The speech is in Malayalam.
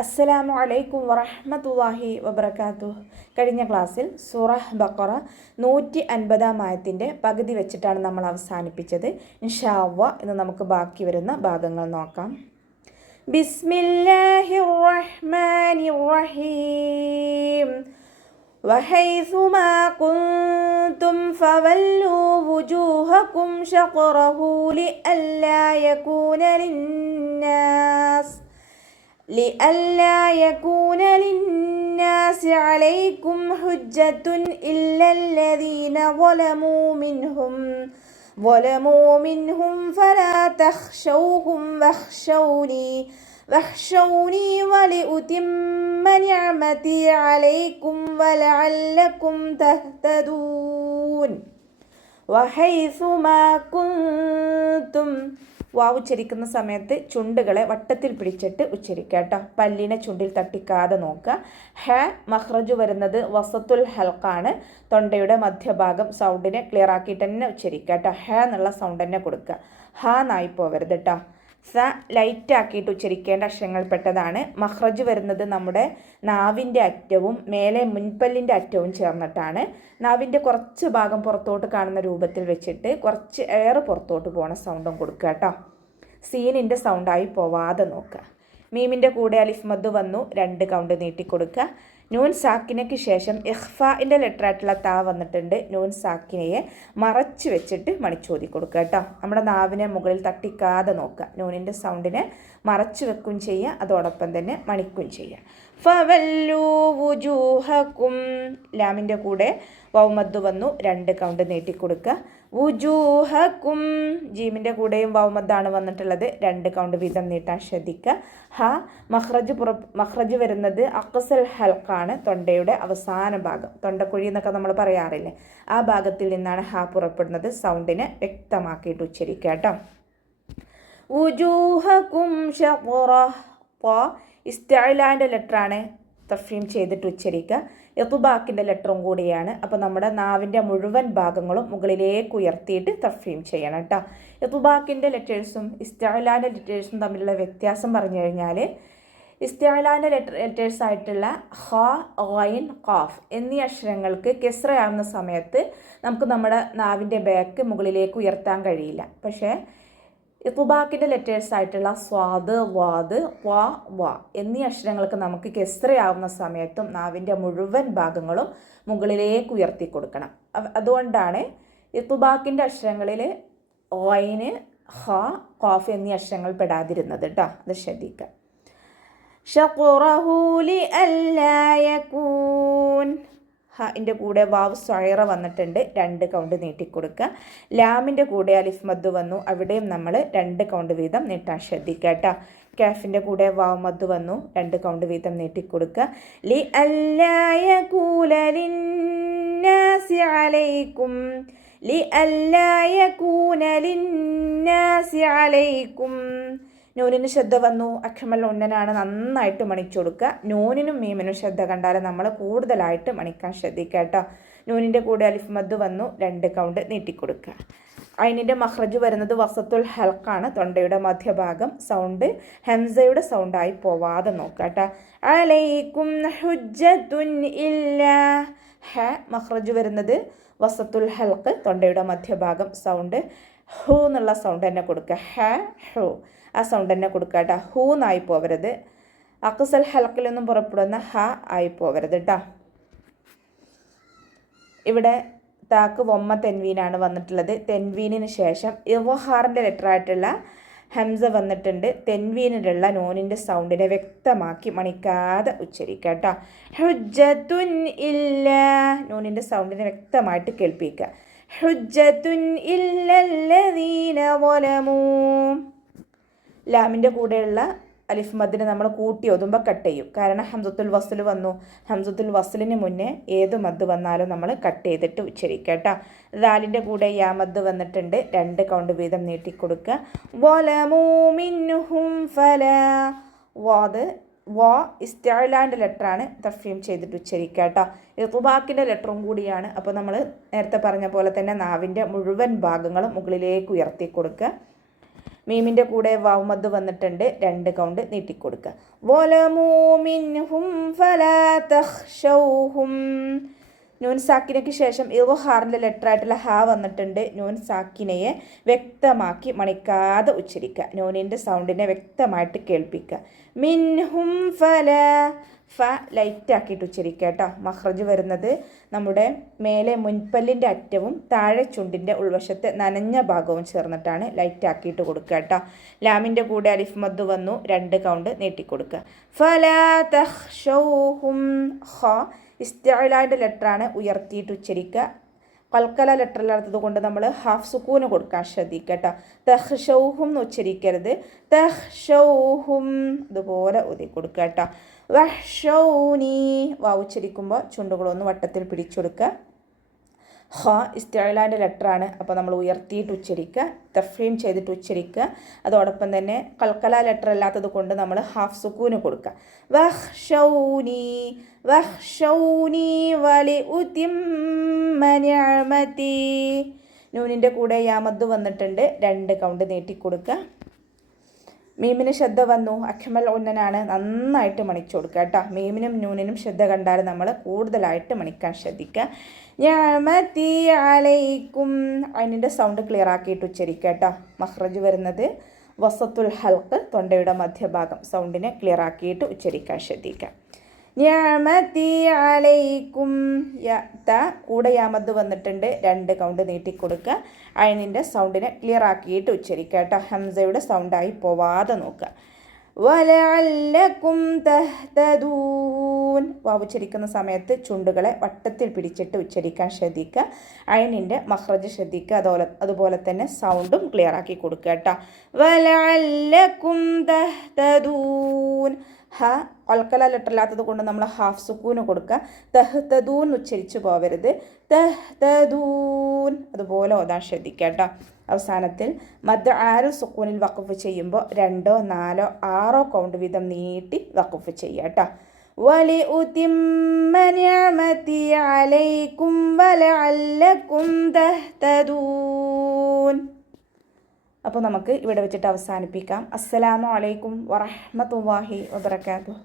അസ്സലാമു അലൈക്കും വറഹ്മത്തുള്ളാഹി വബറകാതുഹു. കഴിഞ്ഞ ക്ലാസ്സിൽ സൂറഹ് ബഖറ 150 ആയത്തിൻ്റെ പകുതി വെച്ചിട്ടാണ് നമ്മൾ അവസാനിപ്പിച്ചത്. ഇൻഷാ അല്ലാഹ് ഇന്ന് നമുക്ക് ബാക്കി വരുന്ന ഭാഗങ്ങൾ നോക്കാം. ബിസ്മില്ലാഹിർ റഹ്മാനിർ റഹീം. വഹൈസുമാ കുൻതും ഫവല്ലൂ വുജൂഹകും ശഖറഹു ലിഅല്ലാ يكون للناس عليكم حجة إلا الذين ظلموا منهم فلا تخشوهم واخشوني ولأتم نعمتي عليكم ولعلكم تهتدون. وحيثما كنتم വാവ് ഉച്ചരിക്കുന്ന സമയത്ത് ചുണ്ടുകളെ വട്ടത്തിൽ പിടിച്ചിട്ട് ഉച്ചരിക്കുക കേട്ടോ. പല്ലിനെ ചുണ്ടിൽ തട്ടിക്കാതെ നോക്കുക. ഹ മഖ്റജ് വരുന്നത് വസത്തുൽ ഹൽക്കാണ്. തൊണ്ടയുടെ മധ്യഭാഗം സൗണ്ടിനെ ക്ലിയർ ആക്കിയിട്ട് തന്നെ ഉച്ചരിക്കുക കേട്ടോ. ഹ എന്നുള്ള സൗണ്ട് തന്നെ കൊടുക്കുക. ഹ നായി പോവരുത് കേട്ടോ. സ ലൈറ്റ് ആക്കിയിട്ട് ഉച്ചരിക്കേണ്ട അക്ഷരങ്ങൾപ്പെട്ടതാണ്. മഖ്റജ് വരുന്നത് നമ്മുടെ നാവിൻ്റെ അറ്റവും മേലെ മുൻപല്ലിൻ്റെ അറ്റവും ചേർന്നിട്ടാണ്. നാവിൻ്റെ കുറച്ച് ഭാഗം പുറത്തോട്ട് കാണുന്ന രൂപത്തിൽ വെച്ചിട്ട് കുറച്ച് എയർ പുറത്തോട്ട് പോണ സൗണ്ടും കൊടുക്കുക കേട്ടോ. സീനിൻ്റെ സൗണ്ടായി പോവാതെ നോക്കുക. മീമിൻ്റെ കൂടെ അലിഫ് മദ് വന്നു, 2 കൗണ്ട് നീട്ടിക്കൊടുക്കുക. നൂൻ സാക്കിനയ്ക്ക് ശേഷം ഇഖ്ഫാഇൻ്റെ ലെറ്ററായിട്ടുള്ള താ വന്നിട്ടുണ്ട്. നൂൻ സാക്കിനയെ മറച്ച് വെച്ചിട്ട് മണിച്ചോതി കൊടുക്കുക കേട്ടോ. നമ്മുടെ നാവിനെ മുകളിൽ തട്ടിക്കാതെ നോക്കുക. നൂനിൻ്റെ സൗണ്ടിനെ മറച്ച് വെക്കും ചെയ്യുക, അതോടൊപ്പം തന്നെ മണിക്കും ചെയ്യുക. ഫവല്ലൂ വുജൂഹകും, ലാമിൻ്റെ കൂടെ വൗമദ് വന്നു, 2 കൗണ്ട് നീട്ടിക്കൊടുക്കുക. വുജൂഹകും, ജീമിൻ്റെ കൂടെയും വൗമദ്ദാണ് വന്നിട്ടുള്ളത്, 2 കൗണ്ട് വീതം നീട്ടാൻ ശ്രദ്ധിക്കുക. ഹ മഖ്റജ് വരുന്നത് അഖ്സൽ ഹൽക്കാണ്, തൊണ്ടയുടെ അവസാന ഭാഗം. തൊണ്ടക്കുഴി എന്നൊക്കെ നമ്മൾ പറയാറില്ലേ, ആ ഭാഗത്തിൽ നിന്നാണ് ഹ പുറപ്പെടുന്നത്. സൗണ്ടിനെ വ്യക്തമാക്കിയിട്ട് ഉച്ചരിക്കുക കേട്ടോ. വുജൂഹകും ശഖറഹ്, ഇസ്തിഅലാൻ്റെ ലെറ്ററാണ്, തഫ്ഹീം ചെയ്തിട്ട് ഉച്ചരിക്കുക. ഇത്ബാക്കിൻ്റെ ലെറ്ററും കൂടിയാണ്. അപ്പോൾ നമ്മുടെ നാവിൻ്റെ മുഴുവൻ ഭാഗങ്ങളും മുകളിലേക്ക് ഉയർത്തിയിട്ട് തഫ്ഹീം ചെയ്യണം കേട്ടോ. ഇത്ബാക്കിൻ്റെ ലെറ്റേഴ്സും ഇസ്തിഅലാൻ്റെ ലെറ്റേഴ്സും തമ്മിലുള്ള വ്യത്യാസം പറഞ്ഞു കഴിഞ്ഞാൽ, ഇസ്തിഅലാൻ്റെ ലെറ്റേഴ്സ് ആയിട്ടുള്ള ഹ, ഖൈൻ, ഖാഫ് എന്നീ അക്ഷരങ്ങൾക്ക് കെസ്റയാവുന്ന സമയത്ത് നമുക്ക് നമ്മുടെ നാവിൻ്റെ ബാക്ക് മുകളിലേക്ക് ഉയർത്താൻ കഴിയില്ല. പക്ഷേ ഇത്ബാക്കിൻ്റെ ലെറ്റേഴ്സ് ആയിട്ടുള്ള സ്വാദ്, വാദ്, വാ, വാ എന്നീ അക്ഷരങ്ങൾക്ക് നമുക്ക് കെസ്റയാവുന്ന സമയത്തും നാവിൻ്റെ മുഴുവൻ ഭാഗങ്ങളും മുകളിലേക്ക് ഉയർത്തി കൊടുക്കണം. അതുകൊണ്ടാണ് ഇത്ബാക്കിൻ്റെ അക്ഷരങ്ങളിൽ ഖൈന്, ഹ, ഖാഫ് എന്നീ അക്ഷരങ്ങൾ പെടാതിരുന്നത് കേട്ടോ. അത് ശ്രദ്ധിക്കുക. ശഖറഹു ലിഅല്ലാ യകൂൻ, ഹാൻ്റെ കൂടെ വാവ് സ്വൈറ വന്നിട്ടുണ്ട്, 2 കൗണ്ട് നീട്ടിക്കൊടുക്കുക. ലാമിൻ്റെ കൂടെ അലിഫ് മദ് വന്നു, അവിടെയും നമ്മൾ 2 കൗണ്ട് വീതം നീട്ടാൻ ശ്രദ്ധിക്കുക കേട്ടോ. കാഫിൻ്റെ കൂടെ വാവ് മദ് വന്നു, 2 കൗണ്ട് വീതം നീട്ടിക്കൊടുക്കുക. ലിഅല്ലാ യകൂന ലിന്നാസി അലൈക്കും, ലിഅല്ലാ യകൂന ലിന്നാസി അലൈക്കും. നൂനിന് ശ്രദ്ധ വന്നു, അക്ഷമൽ ഉന്നനാണ്, നന്നായിട്ട് മണിച്ചു കൊടുക്കുക. നൂനിനും മീമിനും ശ്രദ്ധ കണ്ടാൽ നമ്മൾ കൂടുതലായിട്ട് മണിക്കാൻ ശ്രദ്ധിക്കുക കേട്ടോ. നൂനിൻ്റെ കൂടെ അലിഫ് മദ് വന്നു, 2 കൗണ്ട് നീട്ടിക്കൊടുക്കുക. ഐനിൻ്റെ മഖ്റജ് വരുന്നത് വസത്തുൽ ഹൽക്കാണ്, തൊണ്ടയുടെ മധ്യഭാഗം. സൗണ്ട് ഹംസയുടെ സൗണ്ടായി പോവാതെ നോക്കുക കേട്ടോ. അലൈക്കും ഹുജ്ജത്തുൻ ഇല്ലാ, ഹ മഖ്റജ് വരുന്നത് വസത്തുൽ ഹൽക്ക്, തൊണ്ടയുടെ മധ്യഭാഗം. സൗണ്ട് ഹു എന്നുള്ള സൗണ്ട് തന്നെ കൊടുക്കുക. ഹ, ഹു ആ സൗണ്ട് തന്നെ കൊടുക്കുക കേട്ടോ. ഹൂ എന്നായി പോവരുത്. അഖ്സൽ ഹൽക്കിലൊന്നും പുറപ്പെടുന്ന ഹ ആയി പോവരുത് കേട്ടോ. ഇവിടെ താക്ക് വൊമ്മ തെൻവീനാണ് വന്നിട്ടുള്ളത്. തെൻവീനിന് ശേഷം ഇവഹാറിൻ്റെ ലെറ്ററായിട്ടുള്ള ഹംസ വന്നിട്ടുണ്ട്. തെൻവീനിലുള്ള നൂനിൻ്റെ സൗണ്ടിനെ വ്യക്തമാക്കി മണിക്കാതെ ഉച്ചരിക്കുക കേട്ടോ. ഹുജ്ജത്തുൻ ഇല്ലാ, നൂനിൻ്റെ സൗണ്ടിനെ വ്യക്തമായിട്ട് കേൾപ്പിക്കുക. ഹുജ്ജത്തുൻ ഇല്ലല്ലദീന ളമൂ, ലാമിൻ്റെ കൂടെയുള്ള അലിഫ് മദ്ദിനെ നമ്മൾ കൂട്ടി ഒതുമ്പോൾ കട്ട് ചെയ്യും. കാരണം ഹംസത്തുൽ വസ്ൽ വന്നു. ഹംസത്തുൽ വസ്ലിന് മുന്നേ ഏത് മദ് വന്നാലും നമ്മൾ കട്ട് ചെയ്തിട്ട് ഉച്ചരിക്കുക കേട്ടോ. ദാലിൻ്റെ കൂടെ യാ മദ് വന്നിട്ടുണ്ട്, 2 കൗണ്ട് വീതം നീട്ടിക്കൊടുക്കുക. വലമൂ മിൻഹും ഫലാ, വാദ് വാ ഇസ്തിഅലാൻ്റെ ലെറ്ററാണ്, തഫ്ഹീം ചെയ്തിട്ട് ഉച്ചരിക്കുക കേട്ടോ. ഇത്ബാക്കിൻ്റെ ലെറ്ററും കൂടിയാണ്. അപ്പോൾ നമ്മൾ നേരത്തെ പറഞ്ഞ പോലെ തന്നെ നാവിൻ്റെ മുഴുവൻ ഭാഗങ്ങളും മുകളിലേക്ക് ഉയർത്തി കൊടുക്കുക. മീമിൻ്റെ കൂടെ വാവ് മദ് വന്നിട്ടുണ്ട്, 2 കൗണ്ട് നീട്ടിക്കൊടുക്കുക. വലമൂ മിൻഹും ഫലാ തഖ്ശൗഹും. നൂൻ സാക്കിനയ്ക്ക് ശേഷം ഇദ്ഹാറിൻ്റെ ലെറ്റർ ആയിട്ടുള്ള ഹ വന്നിട്ടുണ്ട്. നൂൻ സാക്കിനയെ വ്യക്തമാക്കി മണിക്കാതെ ഉച്ചരിക്കുക. നൂനിൻ്റെ സൗണ്ടിനെ വ്യക്തമായിട്ട് കേൾപ്പിക്കുക. മിൻഹും ഫല, ഫ ലൈറ്റ് ആക്കിയിട്ട് ഉച്ചരിക്കുക കേട്ടോ. മഖ്റജ് വരുന്നത് നമ്മുടെ മേലെ മുൻപല്ലിൻ്റെ അറ്റവും താഴെ ചുണ്ടിൻ്റെ ഉൾവശത്തെ നനഞ്ഞ ഭാഗവും ചേർന്നിട്ടാണ് ലൈറ്റ് ആക്കിയിട്ട് കൊടുക്കുക കേട്ടോ. ലാമിൻ്റെ കൂടെ അലിഫ് മദ് വന്നു, 2 കൗണ്ട് നീട്ടിക്കൊടുക്കുക. ഫലാ തഖ്ശൗഹും. ഖ ഇസ്തിഅലാൻ്റെ ലെറ്ററാണ്, ഉയർത്തിയിട്ട് ഉച്ചരിക്കുക. കൽക്കല ലെറ്ററിലാത്തത് കൊണ്ട് നമ്മൾ ഹാഫ് സുക്കൂന് കൊടുക്കാൻ ശ്രദ്ധിക്കുക കേട്ടോ. തഖ്ശൗഹും എന്ന് ഉച്ചരിക്കരുത്, തഖ്ശൗഹും അതുപോലെ ഊതി കൊടുക്കുക കേട്ടോ. വഹ്ശൗനി, വാ ഉച്ചരിക്കുമ്പോൾ ചുണ്ടുകളൊന്ന് വട്ടത്തിൽ പിടിച്ചെടുക്കുക. ഹ ഇസ്തിഅലാൻ്റെ ലെറ്ററാണ്, അപ്പോൾ നമ്മൾ ഉയർത്തിയിട്ട് ഉച്ചരിക്കുക, തഫ്ഹീം ചെയ്തിട്ട് ഉച്ചരിക്കുക. അതോടൊപ്പം തന്നെ കൽക്കല ലെറ്റർ അല്ലാത്തത് കൊണ്ട് നമ്മൾ ഹാഫ് സുക്കൂന് കൊടുക്കുക. വഹ്ശൗനി, വഹ്ശൗനി വലി ഉതിമ്മ നിഅമതി. നൂനിൻ്റെ കൂടെ യാമദ് വന്നിട്ടുണ്ട്, 2 കൗണ്ട് നീട്ടിക്കൊടുക്കുക. മീമിന് ശ്രദ്ധ വന്നു, അഖ്മൽ ഉന്നനാണ്, നന്നായിട്ട് മണിച്ചു കൊടുക്കുക കേട്ടോ. മീമിനും നൂനിനും ശ്രദ്ധ കണ്ടാൽ നമ്മൾ കൂടുതലായിട്ട് മണിക്കാൻ ശ്രദ്ധിക്കുക. നിഅമതി അലൈക്കും, അതിൻ്റെ സൗണ്ട് ക്ലിയർ ആക്കിയിട്ട് ഉച്ചരിക്കുക കേട്ടോ. മഖ്റജ് വരുന്നത് വസത്തുൽ ഹൽക്ക്, തൊണ്ടയുടെ മധ്യഭാഗം, സൗണ്ടിനെ ക്ലിയർ ആക്കിയിട്ട് ഉച്ചരിക്കാൻ ശ്രദ്ധിക്കുക. നിഅമതി അലൈക്കും, കൂടെ യാമദ് വന്നിട്ടുണ്ട്, 2 കൗണ്ട് നീട്ടിക്കൊടുക്കുക. അയിനിൻ്റെ സൗണ്ടിനെ ക്ലിയർ ആക്കിയിട്ട് ഉച്ചരിക്കുക കേട്ടോ. ഹംസയുടെ സൗണ്ടായി പോവാതെ നോക്കുക. വലഅല്ലക്കും തഹ്തദൂൻ, വാവ് ഉച്ചരിക്കുന്ന സമയത്ത് ചുണ്ടുകളെ വട്ടത്തിൽ പിടിച്ചിട്ട് ഉച്ചരിക്കാൻ ശ്രദ്ധിക്കുക. അയിനിൻ്റെ മഖ്റജ് ശ്രദ്ധിക്കുക, അതുപോലെ തന്നെ സൗണ്ടും ക്ലിയർ ആക്കി കൊടുക്കുക കേട്ടോ. വലഅല്ലക്കും തഹ്തദൂൻ. ഹ അൽക്കല ലെറ്ററില്ലാത്തത് കൊണ്ട് നമ്മൾ ഹാഫ് സുക്കൂന് കൊടുക്കുക. തഹ്തദൂൻ ഉച്ചരിച്ചു പോവരുത്, തഹ്തദൂൻ അതുപോലെ ഓതാൻ ശ്രദ്ധിക്കുക കേട്ടോ. അവസാനത്തിൽ മദ് ആരു സുക്കൂനിൽ വഖഫ് ചെയ്യുമ്പോൾ 2, 4, 6 കൗണ്ട് വീതം നീട്ടി വഖഫ് ചെയ്യുക കേട്ടോ. വലി ഉതിമ്മ നിഅമതി അലൈക്കും വലഅല്ലക്കും തഹ്തദൂൻ. അപ്പോൾ നമുക്ക് ഇവിടെ വെച്ചിട്ട് അവസാനിപ്പിക്കാം. അസ്സലാമു അലൈക്കും വറഹ്മത്തുള്ളാഹി വബറകാതുഹു.